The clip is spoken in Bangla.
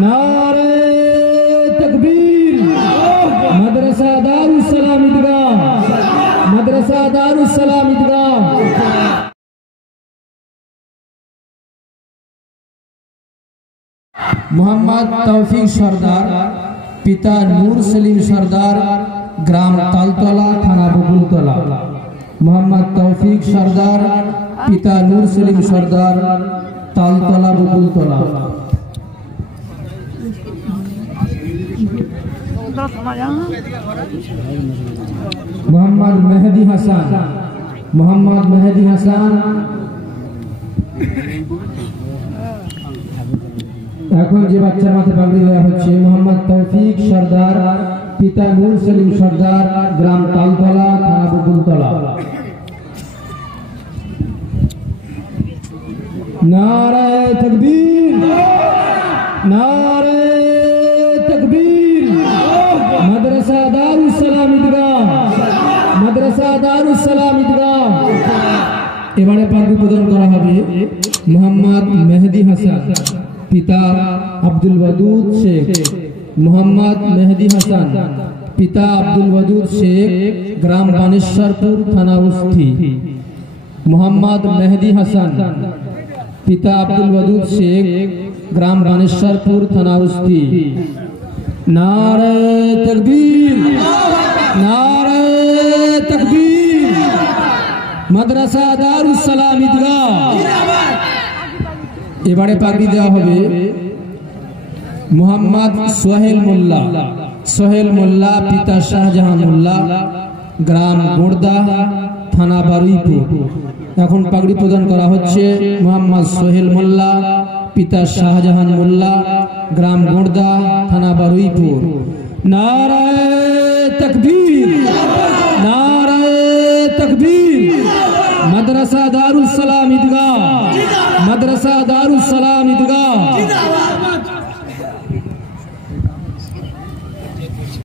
नारे तकबीर। मदरसा दारुस सलाम ईदगाह, मदरसा दारुस सलाम ईदगाह। मोहम्मद तौफीक सरदार, पिता नूर सलीम सरदार, ग्राम तालतला, थाना बकुलतला। मोहम्मद तौफीक सरदार, पिता नूर सलीम सरदार, तालतला बकुलतला। मोहम्मद मेहदी हसन, मोहम्मद मेहदी हसन এখন যে বাচ্চার মাথায় পাগড়ি দেওয়া হচ্ছে মোহাম্মদ তৌফিক সরদার, পিতা নূর সলিম সরদার, গ্রাম তালতলা, থানা বকুলতলা। নারে তাকবীর, নারে তাকবীর। মাদ্রাসা দারুস সালাম ঈদগাহ, মাদ্রাসা দারুস সালাম ঈদগাহ। এবারে পাগড়ি প্রদান করা হবে মোহাম্মদ মেহেদি হাসান, पिता अब्दुल वदूद शेख। मोहम्मद मेहदी हसन, पिता अब्दुल वदूद शेख, ग्राम बानेश्वरपुर, थाना उस्ती। मोहम्मद मेहदी हसन, पिता अब्दुल वदूद शेख, ग्राम बानेश्वरपुर, थाना उस्ती। नारे तकबीर, नारे तकबीर। मदरसा दारुस सलाम ईदगाह। এবারে পাগড়ি দেওয়া হবে মোহাম্মদ সোহেল মোল্লা, সোহেল মোল্লা, পিতা শাহজাহান মোল্লা, গ্রাম গোড়দা, থানা বারুইপুর। এখন পাগড়ি প্রদান করা হচ্ছে মোহাম্মদ সোহেল মোল্লা, পিতা শাহজাহান মোল্লা, গ্রাম গোড়দা, থানা বারুইপুর। নারে তাকবীর, নারে তাকবীর। मदरसा दारुस सलाम ईदगाह, मदरसा दारुस सलाम ईदगाह।